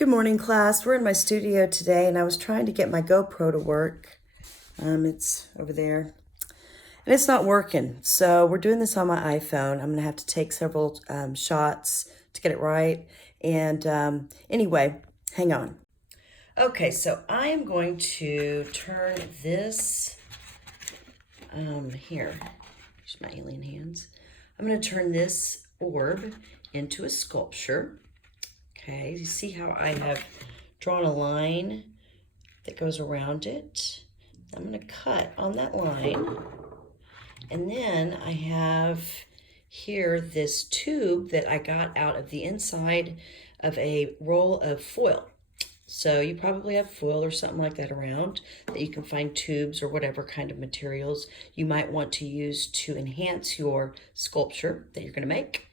Good morning, class. We're in my studio today, and I was trying to get my GoPro to work. It's over there, and it's not working. So we're doing this on my iPhone. I'm gonna have to take several shots to get it right. And anyway, hang on. Okay, so I am going to turn this here. Here's my alien hands. I'm gonna turn this orb into a sculpture. Okay, you see how I have drawn a line that goes around it. I'm going to cut on that line. And then I have here this tube that I got out of the inside of a roll of foil. So you probably have foil or something like that around that you can find tubes or whatever kind of materials you might want to use to enhance your sculpture that you're going to make.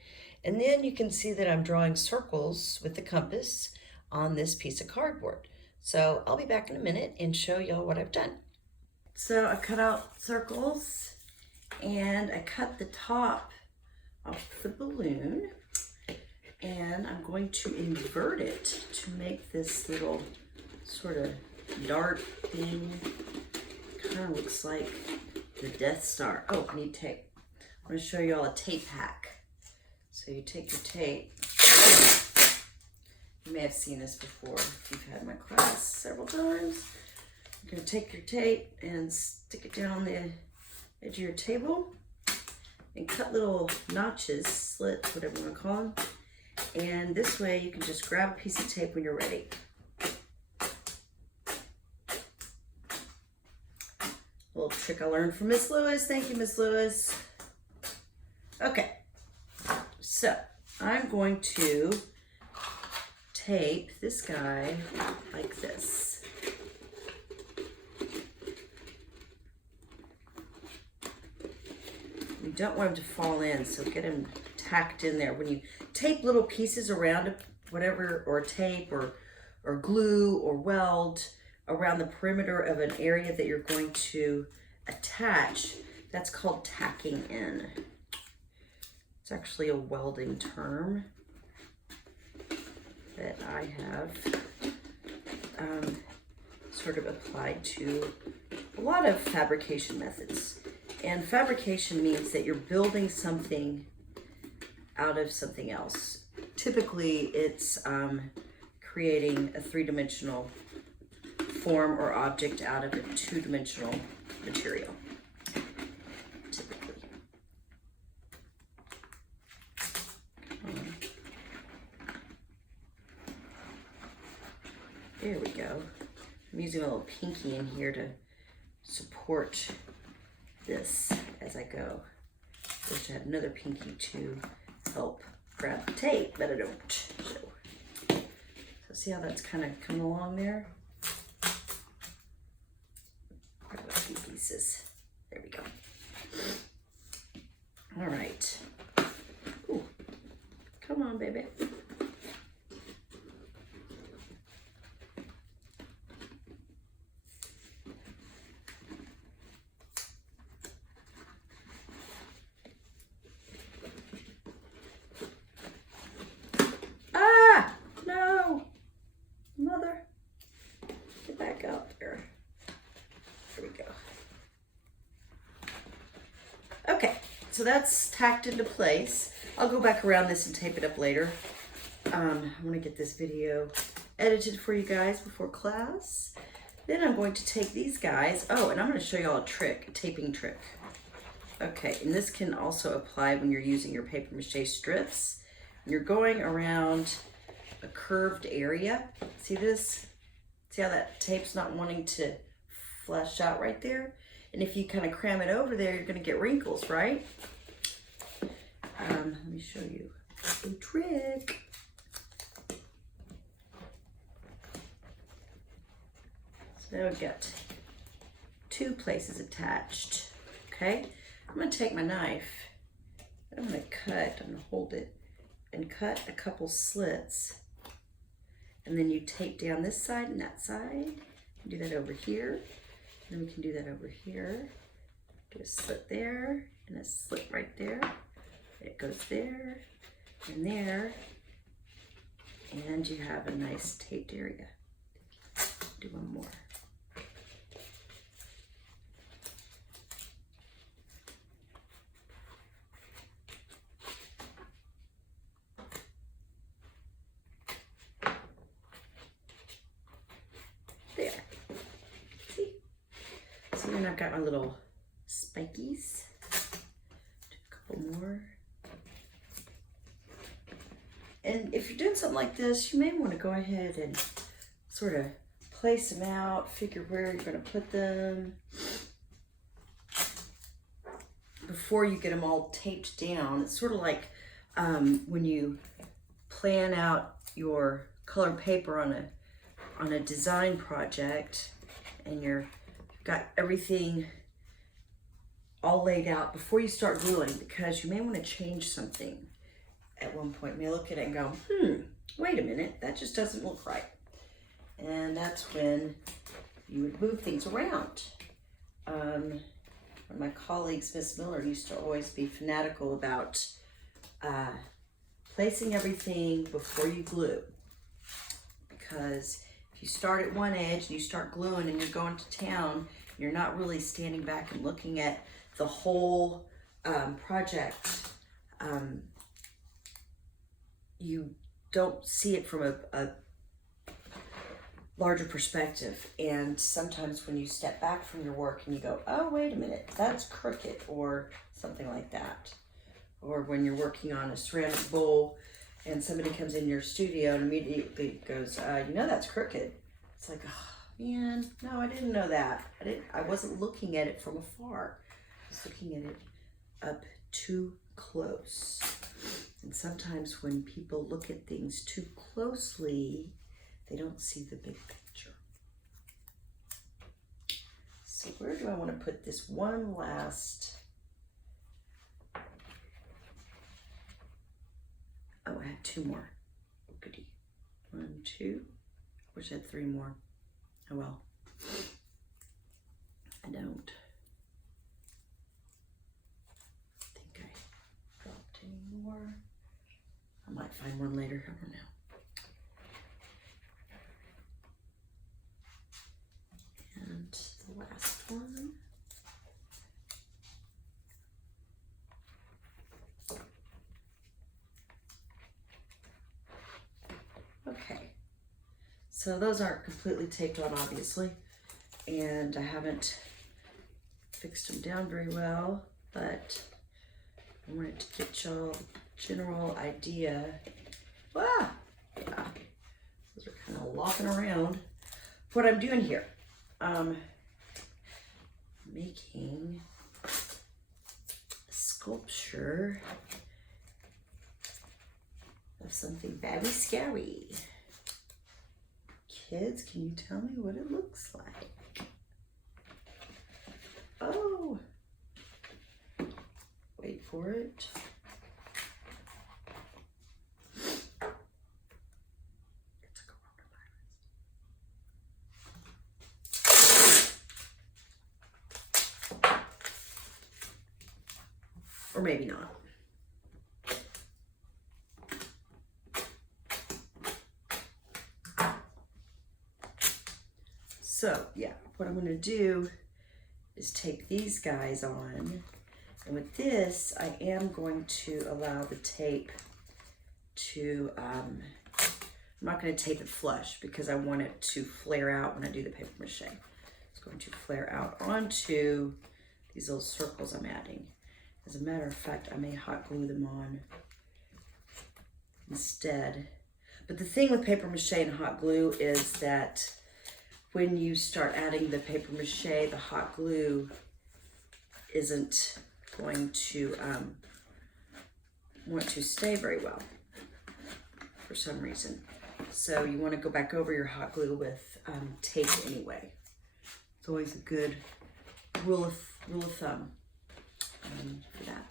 And then you can see that I'm drawing circles with the compass on this piece of cardboard. So I'll be back in a minute and show y'all what I've done. So I cut out circles and I cut the top off the balloon, and I'm going to invert it to make this little sort of dart thing. Kind of looks like the Death Star. Oh, I need tape. I'm going to show y'all a tape hack. So you take your tape. You may have seen this before if you've had my class several times. You're going to take your tape and stick it down the edge of your table and cut little notches, slits, whatever you want to call them. And this way you can just grab a piece of tape when you're ready. A little trick I learned from Miss Lewis. Thank you, Miss Lewis. Okay. So I'm going to tape this guy like this. You don't want him to fall in, so get him tacked in there. When you tape little pieces around whatever, or tape or glue or weld around the perimeter of an area that you're going to attach, that's called tacking in. It's actually a welding term that I have sort of applied to a lot of fabrication methods. And fabrication means that you're building something out of something else. Typically, it's creating a three-dimensional form or object out of a two-dimensional material. There we go. I'm using a little pinky in here to support this as I go. I wish I had another pinky to help grab the tape, but I don't. So see how that's kind of coming along there? Grab a few pieces. There we go. All right. Ooh. Come on, baby. So that's tacked into place. I'll go back around this and tape it up later. I want to get this video edited for you guys before class. Then I'm going to take these guys. Oh, and I'm going to show y'all a trick, a taping trick. Okay, and this can also apply when you're using your paper mache strips. When you're going around a curved area. See this? See how that tape's not wanting to flesh out right there? And if you kind of cram it over there, you're going to get wrinkles, right? Let me show you a trick. So I've got two places attached, okay? I'm going to take my knife, and I'm going to cut, I'm going to hold it, and cut a couple slits. And then you tape down this side and that side. Do that over here. Then we can do that over here. Do a slit there and a slit right there. It goes there and there And you have a nice taped area. Do one more. There. See? See, and I've got my little spikies. Do a couple more. And if you're doing something like this, you may want to go ahead and sort of place them out, figure where you're going to put them before you get them all taped down. It's sort of like when you plan out your colored paper on a design project, and you've got everything all laid out before you start gluing, because you may want to change something at one point. You may look at it and go, wait a minute, that just doesn't look right. And that's when you would move things around. One of my colleagues, Miss Miller, used to always be fanatical about placing everything before you glue. Because if you start at one edge and you start gluing and you're going to town, you're not really standing back and looking at the whole project. You don't see it from a larger perspective. And sometimes when you step back from your work and you go, oh, wait a minute, that's crooked, or something like that. Or when you're working on a ceramic bowl and somebody comes in your studio and immediately goes, you know that's crooked. It's like, oh man, no, I didn't know that. I wasn't looking at it from afar. I was looking at it up too close. And sometimes when people look at things too closely, they don't see the big picture. So where do I want to put this one last? Oh, I had two more. Goody. 1, 2. Wish I had 3 more. Oh well. I don't think I dropped any more. I might find one later, I don't know. And the last one. Okay, so those aren't completely taped on, obviously, and I haven't fixed them down very well, but I wanted to get y'all a general idea. Yeah, those are kind of lopping around. What I'm doing here, making a sculpture of something very scary. Kids, can you tell me what it looks like? Oh, wait for it. It's a coronavirus. Or maybe not. So yeah, what I'm going to do is take these guys on, and with this I am going to allow the tape to, I'm not going to tape it flush because I want it to flare out when I do the paper mache. It's going to flare out onto these little circles I'm adding. As a matter of fact, I may hot glue them on instead. But the thing with paper mache and hot glue is that when you start adding the paper mache, the hot glue isn't going to want to stay very well for some reason. So you want to go back over your hot glue with tape anyway. It's always a good rule of thumb for that.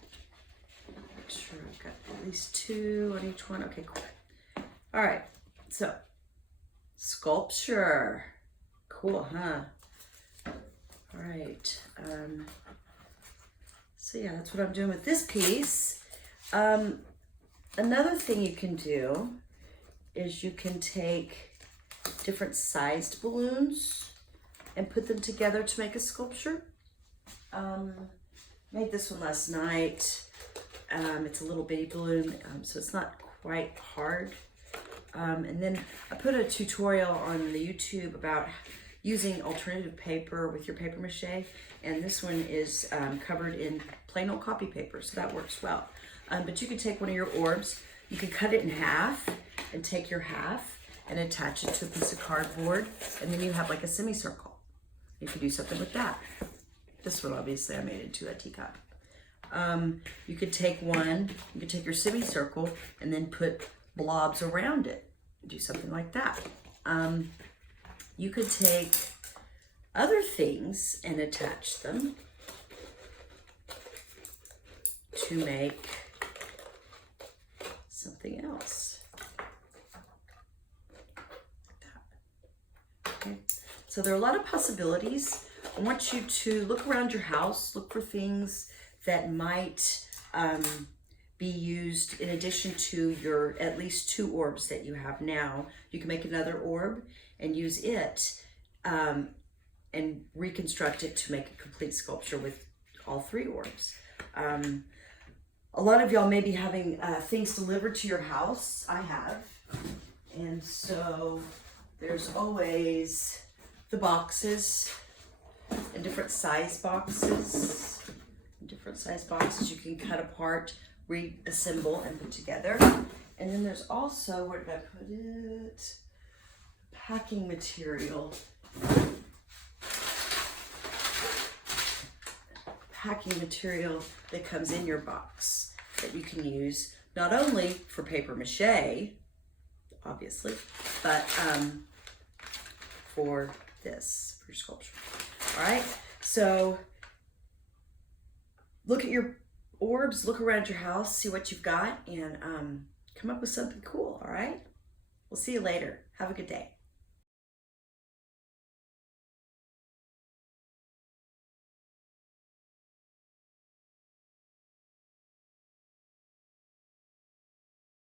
Make sure I've got at least 2 on each one. Okay, cool. All right, so sculpture. Cool, huh? All right. So yeah, that's what I'm doing with this piece. Another thing you can do is you can take different sized balloons and put them together to make a sculpture. Made this one last night. It's a little bitty balloon, so it's not quite hard. And then I put a tutorial on the YouTube about using alternative paper with your paper mache, and this one is covered in plain old copy paper, so that works well. But you could take one of your orbs, you could cut it in half and take your half and attach it to a piece of cardboard, and then you have like a semicircle. You could do something with that. This one, obviously, I made into a teacup. You could take one, you could take your semicircle and then put blobs around it. Do something like that. You could take other things and attach them to make something else. Like that. Okay. So there are a lot of possibilities. I want you to look around your house, look for things that might be used in addition to your at least 2 orbs that you have now. You can make another orb and use it and reconstruct it to make a complete sculpture with all 3 orbs. A lot of y'all may be having things delivered to your house. I have. And so there's always the boxes and different size boxes. You can cut apart, reassemble, and put together. And then there's also, where did I put it? Packing material. Packing material that comes in your box that you can use not only for paper mache, obviously, but for this, for your sculpture. All right, so look at your orbs, look around your house, see what you've got, and come up with something cool, all right? We'll see you later. Have a good day.